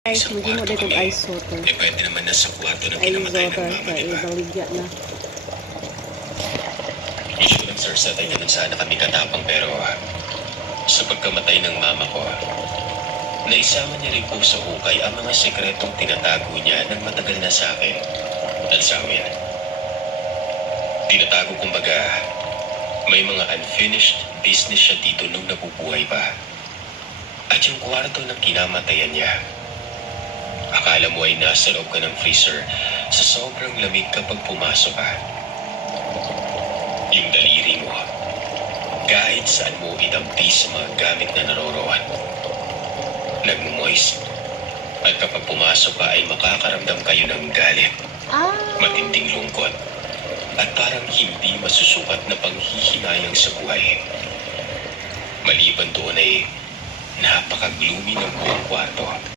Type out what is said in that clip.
Guys, hindi mo dito ice water. Eh, pwede naman na sa kwarto na Ice kinamatay ng water mama, sa di ba? ibaligya na. Issue lang, sir, sa tayo nun sana kami katapang pero sa pagkamatay ng mama ko, naisama niya rin po sa hukay ang mga sekretong tinatago niya ng matagal na sa akin at sa amin. Tinatago kumbaga, may mga unfinished business siya dito nung nabubuhay pa. At yung kwarto na kinamatayan niya, akala mo ay nasa loob ka ng freezer sa sobrang lamig kapag pumasok ka. Yung daliri mo, kahit saan mo idampi sa mga gamit na naroroon, nagmumoist. At kapag pumasok ka ay makakaramdam kayo ng galit, matinding lungkot, at parang hindi masusukat na panghihinayang sa buhay. Maliban doon ay napaka-gloomy ng buong kwarto.